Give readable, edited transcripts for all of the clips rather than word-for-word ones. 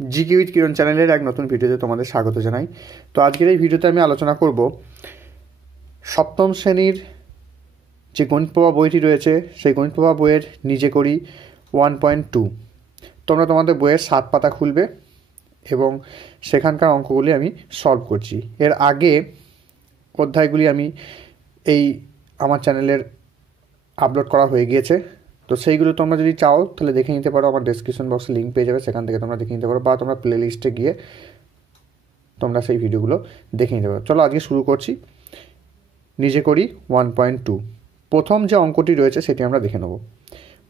GK with কিরণ চ্যানেলের এক নতুন ভিডিওতে তোমাদের স্বাগত জানাই। তো আজকের এই ভিডিওতে আমি আলোচনা করব সপ্তম শ্রেণীর যে গণিত প্রভা বইটি রয়েছে সেই গণিত প্রভা বইয়ের নিজে করি 1.2। তোমরা তোমাদের বইয়ের 7 পাতা খুলবে এবং সেখানকার অঙ্কগুলি আমি সলভ করছি। এর আগে অধ্যায়গুলি আমি এই আমার চ্যানেলের আপলোড করা হয়ে গিয়েছে, তো সেইগুলো তোমরা যদি চাও তাহলে দেখে নিতে পারো। আমার ডেসক্রিপশন বক্সে লিঙ্ক পেয়ে যাবে, সেখান থেকে তোমরা দেখে নিতে পারো, বা তোমরা প্লে লিস্টে গিয়ে তোমরা সেই ভিডিওগুলো দেখে নিতে পারো। চলো আজকে শুরু করছি নিজে করি 1.2। প্রথম যে অঙ্কটি রয়েছে সেটি আমরা দেখে নেব।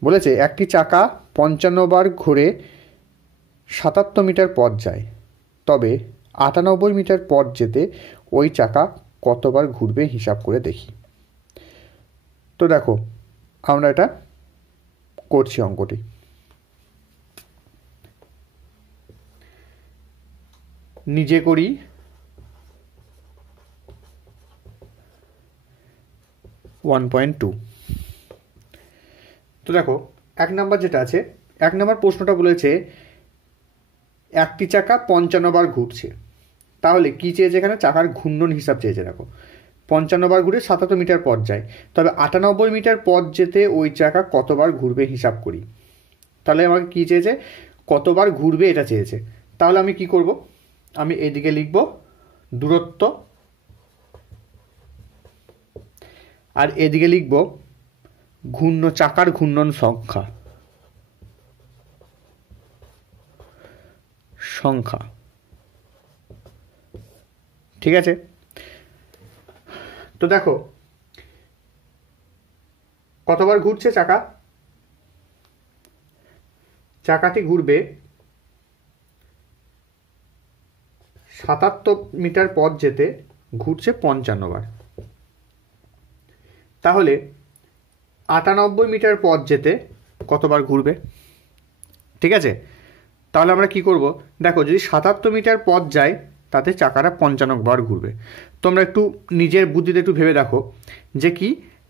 বলেছে একটি চাকা 55 বার ঘুরে 77 মিটার পথ যায়, তবে 98 মিটার পথ যেতে ওই চাকা কতবার ঘুরবে হিসাব করে দেখি। তো দেখো আমরা এটা করছি অঙ্কটি। নিজে করি 1.2। তো দেখো 1 নম্বর যেটা আছে, 1 নম্বর প্রশ্নটা বলেছে একটি চাকা 55 বার ঘুরছে, তাহলে কি চেয়েছে এখানে? চাকার ঘূর্ণন হিসাব চেয়েছে। দেখো 55 বার ঘুরে 77 মিটার পথ যায়, তবে 98 মিটার পথ যেতে ওই চাকা কতবার ঘুরবে হিসাব করি। তাহলে আমাকে কি চেয়েছে? কতবার ঘুরবে এটা চেয়েছে। তাহলে আমি কি করব? আমি এদিকে লিখব দূরত্ব আর এদিকে লিখব চাকার ঘূর্ণন সংখ্যা। ঠিক আছে, তো দেখো কতবার ঘুরছে চাকাটি ঘুরবে 77 মিটার পথ যেতে ঘুরছে 55 বার। তাহলে 98 মিটার পথ যেতে কতবার ঘুরবে? ঠিক আছে, তাহলে আমরা কি করব? দেখো যদি 77 মিটার পথ যায় তাতে চাকাটা 55 বার ঘুরবে। তোমরা একটু নিজের বুদ্ধিতে একটু ভেবে দেখো যে কি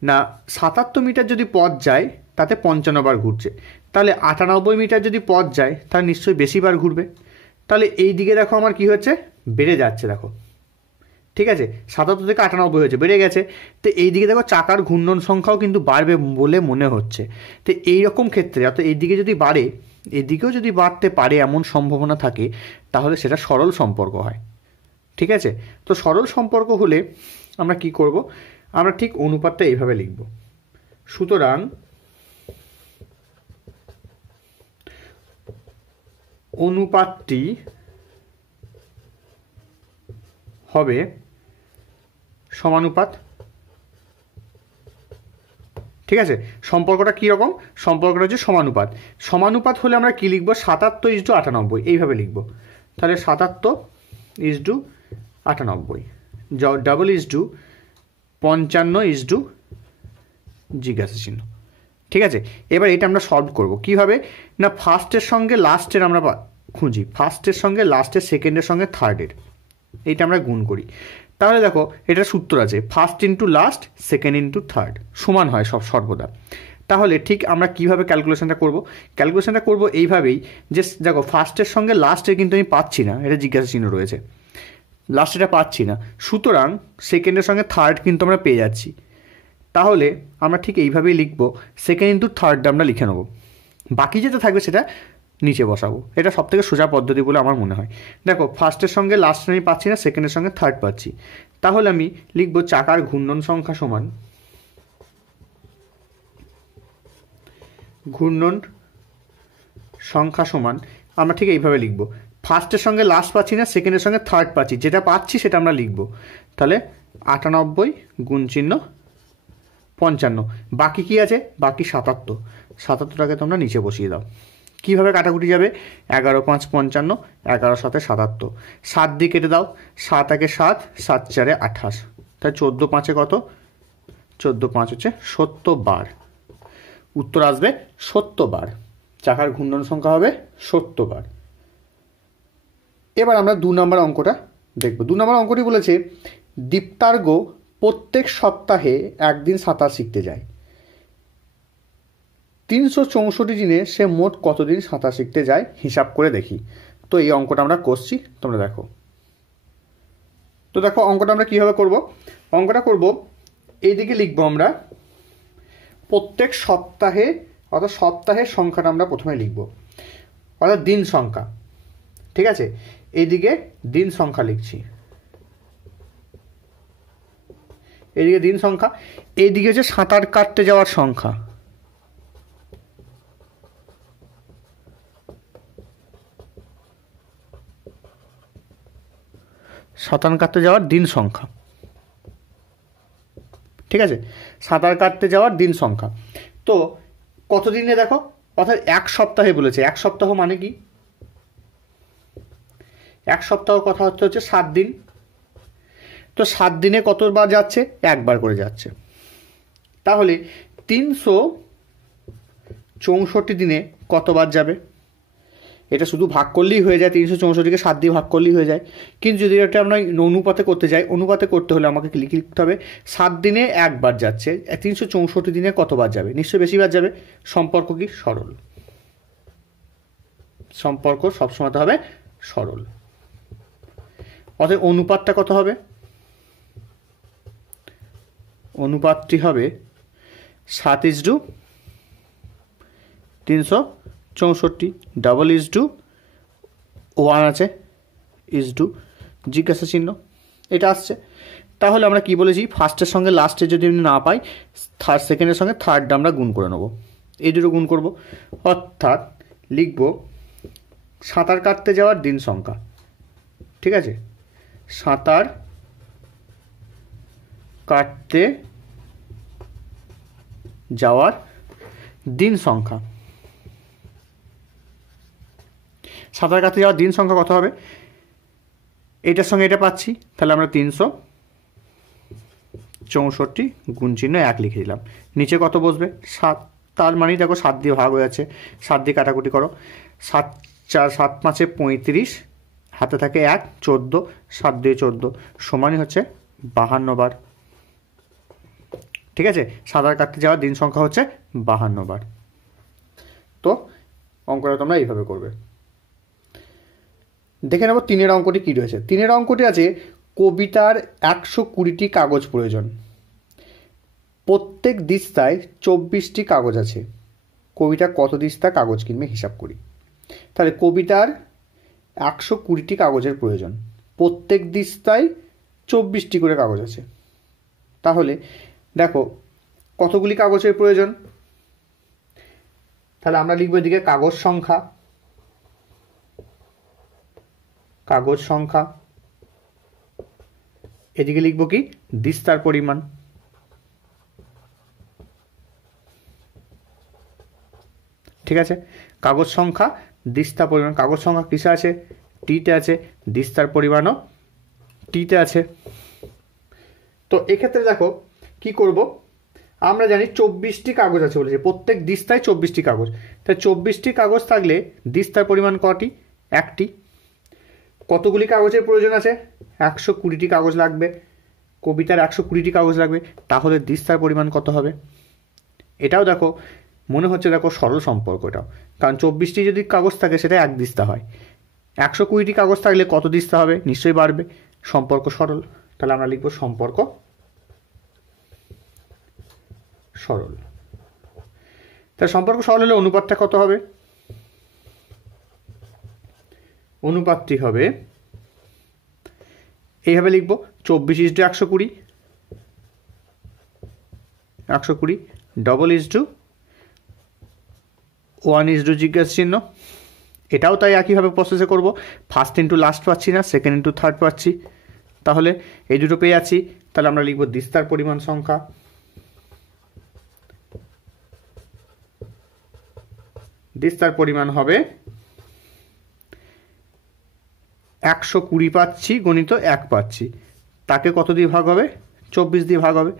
না, 77 মিটার যদি পথ যায় তাতে 55 বার ঘুরছে, তাহলে 98 মিটার যদি পথ যায় তাহলে নিশ্চয়ই বেশি বার ঘুরবে। তাহলে এই দিকে দেখো আমার কি হচ্ছে? বেড়ে যাচ্ছে। দেখো ঠিক আছে, 77 থেকে 98 হয়েছে, বেড়ে গেছে। তো এই দিকে দেখো চাকার ঘূর্ণন সংখ্যাও কিন্তু বাড়বে বলে মনে হচ্ছে। তো এইরকম ক্ষেত্রে অর্থাৎ এইদিকে যদি বাড়ে এদিকেও যদি বাড়তে পারে এমন সম্ভাবনা থাকে, তাহলে সেটা সরল সম্পর্ক হয়। ঠিক আছে, তো সরল সম্পর্ক হলে আমরা কি করব? আমরা ঠিক অনুপাতটা এইভাবে লিখব। সুতরাং অনুপাতটি হবে সমানুপাত। ঠিক আছে, সম্পর্কটা কীরকম? সম্পর্কটা হচ্ছে সমানুপাত হলে আমরা কি লিখব? 77:98 এইভাবে লিখব। তাহলে 77:98 ডাবল ইজটু 55 জিজ্ঞাসা চিহ্ন। ঠিক আছে, এবার এটা আমরা সলভ করব কিভাবে না, ফার্স্টের সঙ্গে লাস্টের আমরা খুঁজি, ফার্স্টের সঙ্গে লাস্টের, সেকেন্ডের সঙ্গে থার্ডের, এইটা আমরা গুণ করি। তাহলে দেখো এটা সূত্র আছে, first into last, second into third সমান হয় সব সর্বদা। তাহলে ঠিক আমরা কিভাবে ক্যালকুলেশনটা করব এইভাবেই যে দেখো ফার্স্টের সঙ্গে লাস্টে কিন্তু আমি পাচ্ছি না, এটা জিজ্ঞাসা চিহ্ন রয়েছে, লাস্টেটা পাচ্ছি না, সুতরাং সেকেন্ডের সঙ্গে থার্ড কিন্তু আমরা পেয়ে যাচ্ছি। তাহলে আমরা ঠিক এইভাবেই লিখব, সেকেন্ড ইন্টু থার্ডটা আমরা লিখে নেব, বাকি যেটা থাকবে সেটা নিচে বসাবো। এটা সবথেকে সোজা পদ্ধতি বলে আমার মনে হয়। দেখো ফার্স্টের সঙ্গে লাস্ট আমি পাচ্ছি না, সেকেন্ডের সঙ্গে থার্ড পাচ্ছি, তাহলে আমি লিখব চাকার ঘূর্ণন সংখ্যা সমান আমরা ঠিক এইভাবে লিখব, ফার্স্টের সঙ্গে লাস্ট পাচ্ছি না, সেকেন্ডের সঙ্গে থার্ড পাচ্ছি, যেটা পাচ্ছি সেটা আমরা লিখব। তাহলে 98 গুণ চিহ্ন 55, বাকি কি আছে? বাকি 77টাকে তোমরা নিচে বসিয়ে দাও। কীভাবে কাটাকুটি যাবে? 11 5 55, 11 7 77, 7 দিয়ে কেটে দাও, 7 1 7, 7 4 28, তাই 14 5 কত? 14 5 হচ্ছে 70 বার। উত্তর আসবে 70 বার, চাকার ঘূর্ণন সংখ্যা হবে 70 বার। এবার আমরা 2 নম্বর অঙ্কটা দেখব। 2 নম্বর অঙ্কটি বলেছে দীপ্তার্ঘ প্রত্যেক সপ্তাহে একদিন সাঁতার শিখতে যায়, 364 দিনে সে মোট কতদিন সাঁতার শিখতে যায় হিসাব করে দেখি। তো এই অঙ্কটা আমরা করছি, তোমরা দেখো। তো দেখো অঙ্কটা আমরা কীভাবে করব। অঙ্কটা করব এইদিকে লিখবো আমরা প্রত্যেক সপ্তাহে, অর্থাৎ সপ্তাহের সংখ্যাটা আমরা প্রথমে লিখব, অর্থাৎ দিন সংখ্যা। ঠিক আছে, এইদিকে দিন সংখ্যা লিখছি, এইদিকে দিন সংখ্যা, এইদিকে হচ্ছে সাঁতার কাটতে যাওয়ার সংখ্যা। সাঁতার কাটতে যাওয়ার দিন সংখ্যা। ঠিক আছে, সাঁতার কাটতে যাওয়ার দিন সংখ্যা। তো কতদিনে দেখো, অর্থাৎ এক সপ্তাহে বলেছে। এক সপ্তাহ মানে কি, এক সপ্তাহ কথা হচ্ছে 7 দিন। তো 7 দিনে কতবার যাচ্ছে, একবার করে যাচ্ছে। তাহলে 364 দিনে কতবার যাবে, এটা শুধু ভাগ করলেই হয়ে যায়, 364কে 7 দিয়ে ভাগ করলেই হয়ে যায়। কিন্তু যদি এটা আমরা অনুপাতে করতে যাই, অনুপাতে করতে হলে আমাকে লিখতে হবে 7 দিনে একবার যাচ্ছে, 364 দিনে কতবার যাবে, নিশ্চয়ই বেশিবার যাবে। সম্পর্ক কি, সরল। সম্পর্ক সবসময় হবে সরল। অতএব অনুপাতটা কত হবে, অনুপাতটি হবে 7:364, ডাবল ইজটু 1 আছে, ইজটু জিজ্ঞাসা চিহ্ন, এটা আসছে। তাহলে আমরা কি বলেছি, ফার্স্টের সঙ্গে লাস্টে যদি না পাই, সেকেন্ডের সঙ্গে থার্ডটা আমরা গুণ করে নেব, এই দুটো গুণ করব। অর্থাৎ লিখব সাঁতার কাটতে যাওয়ার দিন সংখ্যা। ঠিক আছে, সাঁতার কাটতে যাওয়ার দিন সংখ্যা। সাঁতার কাটতে যাওয়ার দিন সংখ্যা কত হবে, এটার সঙ্গে এটা পাচ্ছি, তাহলে আমরা 364 গুণ চিহ্ন 1 লিখে দিলাম। নিচে কত বসবে, 7। তার মানে দেখো 7 দিয়ে ভাগ হয়ে যাচ্ছে, 7 দিয়ে কাটাকুটি করো, 7 4 7 5 35, হাতে থাকে 1, 14, 7 2 14, সমানই হচ্ছে 52 বার। ঠিক আছে, সাঁতার কাটতে যাওয়ার দিন সংখ্যা হচ্ছে 52 বার। তো অঙ্কটা তোমরা এইভাবে করবে। দেখে নেব 3-এর অঙ্কটি কী রয়েছে। 3-এর অঙ্কটি আছে কবিতার 120টি কাগজ প্রয়োজন, প্রত্যেক দিস্তায় 24টি কাগজ আছে, কবিতা কত দিস্তা কাগজ কিনবে হিসাব করি। তাহলে কবিতার 120টি কাগজের প্রয়োজন, প্রত্যেক দিস্তায় 24টি করে কাগজ আছে। তাহলে দেখো কতগুলি কাগজের প্রয়োজন, তাহলে আমরা লিখব এদিকে কাগজ সংখ্যা, কাগজ সংখ্যা, এদিকে লিখব কি, দিস্তার পরিমাণ। ঠিক আছে, কাগজ সংখ্যা, দিস্তা পরিমাণ। কাগজ সংখ্যা কিসে আছে, টিতে আছে, দিস্তার পরিমাণও টিতে আছে। তো এক্ষেত্রে দেখো কি করব, আমরা জানি 24টি কাগজ আছে বলেছে, প্রত্যেক দিস্তায় 24টি কাগজ। তাই 24টি কাগজ থাকলে দিস্তার পরিমাণ কটি, 1টি। কতগুলি কাগজের প্রয়োজন আছে, 120টি কাগজ লাগবে, কবিতার 120টি কাগজ লাগবে। তাহলে দিস্তার পরিমাণ কত হবে, এটাও দেখো মনে হচ্ছে দেখো সরল সম্পর্ক এটাও, কারণ 24টি যদি কাগজ থাকে সেটা 1 দিস্তা হয়, 120টি কাগজ থাকলে কত দিস্তা হবে, নিশ্চয়ই বাড়বে। সম্পর্ক সরল, তাহলে আমরা লিখব সম্পর্ক সরল। তাহলে সম্পর্ক সরল হলে অনুপাতটা কত হবে, অনুপাতটি হবে এইভাবে লিখব 24:120, 120, ডবল ইজটু 1 ইজটু জিজ্ঞাসা চিহ্ন। এটাও তাই একইভাবে প্রসেসে করব, ফার্স্ট ইন্টু লাস্ট পাচ্ছি না, সেকেন্ড ইন্টু থার্ড পাচ্ছি, তাহলে এই দুটো পেয়ে যাচ্ছি। তাহলে আমরা লিখব দিস্তার পরিমাণ সংখ্যা, দিস্তার পরিমাণ হবে 120 পাচ্ছি গণিত 1 পাচ্ছি, তাকে কত দিয়ে ভাগ হবে, 24 দিয়ে ভাগ হবে।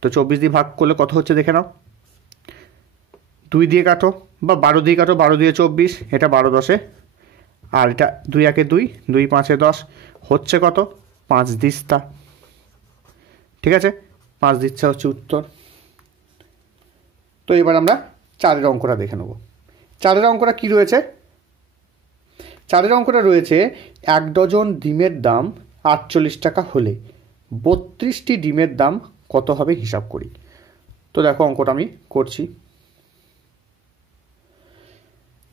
তো 24 দিয়ে ভাগ করলে কত হচ্ছে দেখে নাও, 2 দিয়ে কাটো বা 12 দিয়ে কাটো, 12 দিয়ে 24, এটা 12 10, আর এটা 2 1 2, 2 5 10, হচ্ছে কত, 5 দিস্তা। ঠিক আছে, 5 দিস্তা হচ্ছে উত্তর। তো এবার আমরা 4-এর অঙ্কটা দেখে নেব। 4-এর অঙ্কটা কী রয়েছে, 4 অঙ্কটা রয়েছে 1 ডজন ডিমের দাম 48 টাকা হলে 32টি ডিমের দাম কত হবে হিসাব করি। তো দেখো অঙ্কটা আমি করছি।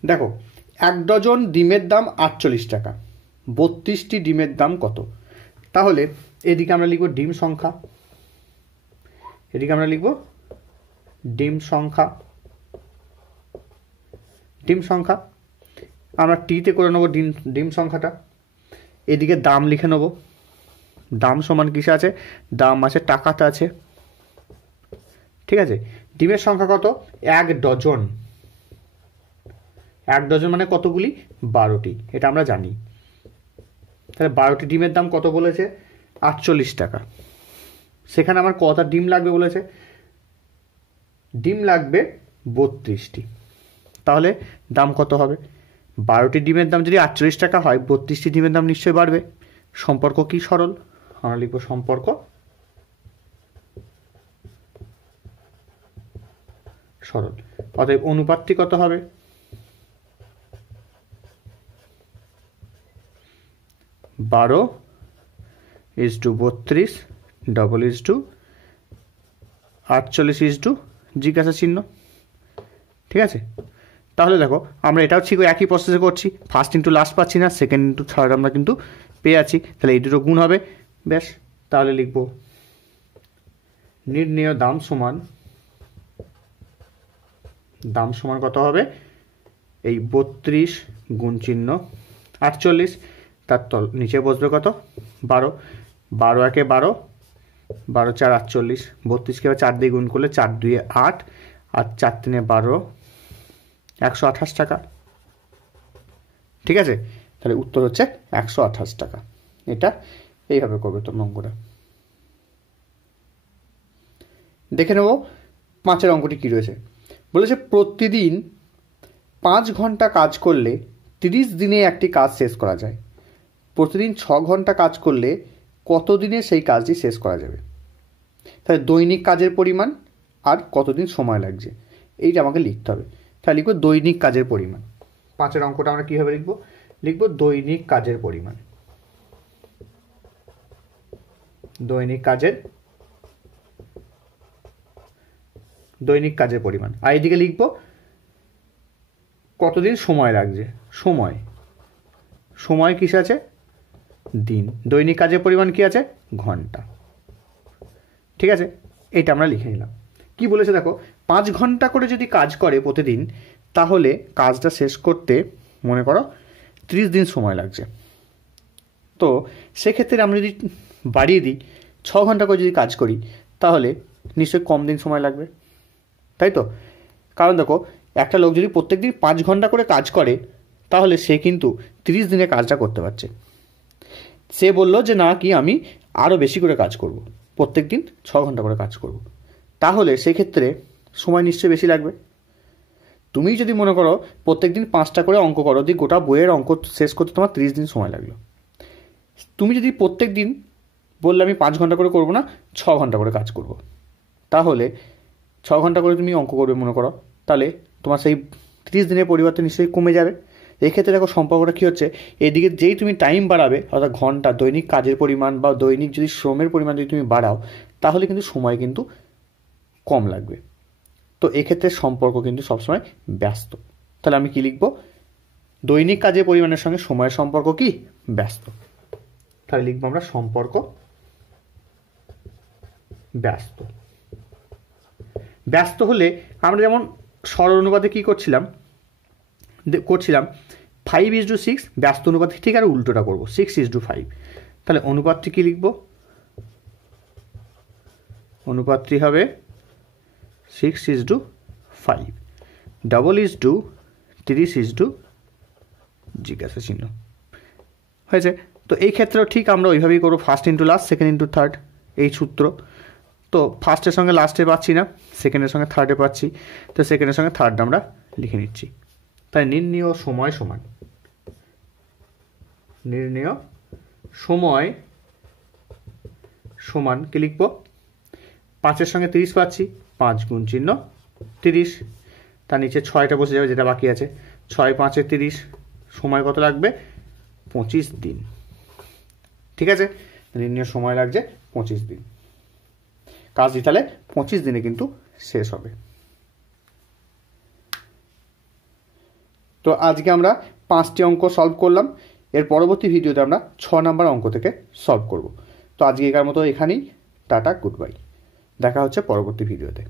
দেখো 1 ডজন ডিমের দাম 48 টাকা, 32টি ডিমের দাম কত? তাহলে এদিকে আমরা লিখব ডিম সংখ্যা, এদিকে আমরা লিখব ডিম সংখ্যা, ডিম সংখ্যা আমরা টিতে করে নেব ডিম সংখ্যাটা। এদিকে দাম লিখে নেব, দাম সমান কিসে আছে? দাম আছে টাকাতে আছে, ঠিক আছে। ডিমের সংখ্যা কত? 1 ডজন, 1 ডজন মানে কতগুলি? 12টি, এটা আমরা জানি। তাহলে 12টি ডিমের দাম কত বলেছে? 48 টাকা। সেখানে আমার কটা ডিম লাগবে বলেছে? ডিম লাগবে 32টি। তাহলে দাম কত হবে? 12টি ডিমের দাম যদি 48 টাকা হয়, 32টি ডিমের দাম নিশ্চয়ই বাড়বে। সম্পর্ক কি? সরল। আমরা লিখব সম্পর্ক সরল। অতএব অনুপাতটি কত হবে? 12:32 48 জিজ্ঞাসা চিহ্ন, ঠিক আছে। তাহলে দেখো আমরা এটাও ঠিক একই প্রসেসে করছি, ফার্স্ট ইন্টু লাস্ট পাচ্ছি না, সেকেন্ড ইন্টু থার্ড আমরা কিন্তু পেয়ে আছি। তাহলে এই দুটো গুণ হবে, ব্যাস। তাহলে লিখব নির্ণেয় দাম সমান, দাম সমান কত হবে? এই 32 গুণ চিহ্ন 48, তার নিচে বসবে কত? 12, 12 একে 12, 12 4 48, 32কে 4 দিয়ে গুণ করলে 4 2 8 আর 4 3 12, 128 টাকা, ঠিক আছে। তাহলে উত্তর হচ্ছে 128 টাকা। এটা এইভাবে করবে তোমরা অঙ্কটা। দেখে নেব 5 অঙ্কটি কি রয়েছে। বলেছে প্রতিদিন 5 ঘন্টা কাজ করলে 30 দিনে একটি কাজ শেষ করা যায়। প্রতিদিন 6 ঘন্টা কাজ করলে কত দিনে সেই কাজটি শেষ করা যাবে? তাহলে দৈনিক কাজের পরিমাণ আর কতদিন সময় লাগছে এইটা আমাকে লিখতে হবে। তাহলে লিখব দৈনিক কাজের পরিমাণ। 5 অঙ্কটা আমরা কীভাবে লিখব? লিখব দৈনিক কাজের পরিমাণ, দৈনিক কাজের পরিমাণ। আর এদিকে লিখব কতদিন সময় লাগছে, সময় কিসে আছে? দিন। দৈনিক কাজের পরিমাণ কি আছে? ঘন্টা, ঠিক আছে। এটা আমরা লিখে নিলাম। কি বলেছে দেখো, 5 ঘন্টা করে যদি কাজ করে প্রতিদিন, তাহলে কাজটা শেষ করতে মনে করো 30 দিন সময় লাগছে। তো সেক্ষেত্রে আমরা যদি বাড়িয়ে দিই, 6 ঘন্টা করে যদি কাজ করি, তাহলে নিশ্চয়ই কম দিন সময় লাগবে, তাই তো? কারণ দেখো একটা লোক যদি প্রত্যেক দিন 5 ঘন্টা করে কাজ করে, তাহলে সে কিন্তু 30 দিনে কাজটা করতে পারছে। সে বলল যে না কি আমি আরও বেশি করে কাজ করব, প্রত্যেক দিন 6 ঘন্টা করে কাজ করব, তাহলে সেক্ষেত্রে সময় নিশ্চয়ই বেশি লাগবে। তুমি যদি মনে করো প্রত্যেক দিন 5টা করে অঙ্ক করো, দিয়ে গোটা বইয়ের অঙ্ক শেষ করতে তোমার 30 দিন সময় লাগলো। তুমি যদি প্রত্যেক দিন বললে আমি 5 ঘন্টা করে করব না, 6 ঘন্টা করে কাজ করব, তাহলে 6 ঘন্টা করে তুমি অঙ্ক করবে মনে করো, তাহলে তোমার সেই 30 দিনের পরিবর্তে নিশ্চয়ই কমে যাবে। এক্ষেত্রে দেখো সম্পর্কটা কী হচ্ছে, এদিকে যেই তুমি টাইম বাড়াবে, অর্থাৎ ঘন্টা, দৈনিক কাজের পরিমাণ বা দৈনিক যদি শ্রমের পরিমাণ যদি তুমি বাড়াও, তাহলে কিন্তু সময় কিন্তু কম লাগবে। তো এক্ষেত্রে সম্পর্ক কিন্তু সবসময় ব্যস্ত। তাহলে আমি কি লিখব? দৈনিক কাজের পরিমাণের সঙ্গে সময়ের সম্পর্ক কি? ব্যস্ত। তাহলে লিখবো আমরা সম্পর্ক ব্যস্ত। ব্যস্ত হলে আমরা যেমন সরল অনুপাতে কী করছিলাম 5:6, ব্যস্ত অনুপাতে ঠিক আর উল্টোটা করবো 6:5। তাহলে অনুপাতটি কী লিখব? অনুপাতটি হবে 6:5, 30:30 জিজ্ঞাসা চিহ্ন হয়েছে। তো এই ক্ষেত্রেও ঠিক আমরা ওইভাবেই করবো, first into last, second into third, এই সূত্র। তো ফার্স্টের সঙ্গে লাস্টে পাচ্ছি না, সেকেন্ডের সঙ্গে থার্ডে পাচ্ছি, তো সেকেন্ডের সঙ্গে থার্ড আমরা লিখে নিচ্ছি। তাই নির্ণেয় সময় সমান, নির্ণেয় সময় সমান কি লিখব? 5-এর সঙ্গে 30 পাচ্ছি, 5 গুণ চিহ্ন 30, তার নিচে 6টা বসে যাবে যেটা বাকি আছে, 6 5 30 সময় কত লাগবে? 25 দিন। ঠিক আছে, নির্ণয় সময় লাগছে 25 দিন। কাজটি তাহলে 25 দিনে কিন্তু শেষ হবে। তো আজকে আমরা 5টি অঙ্ক সলভ করলাম। এর পরবর্তী ভিডিওতে আমরা 6 নাম্বার অঙ্ক থেকে সলভ করব। তো আজকে একার মতো এখানেই। Tata, good bye. দেখা হচ্ছে পরবর্তী ভিডিওতে।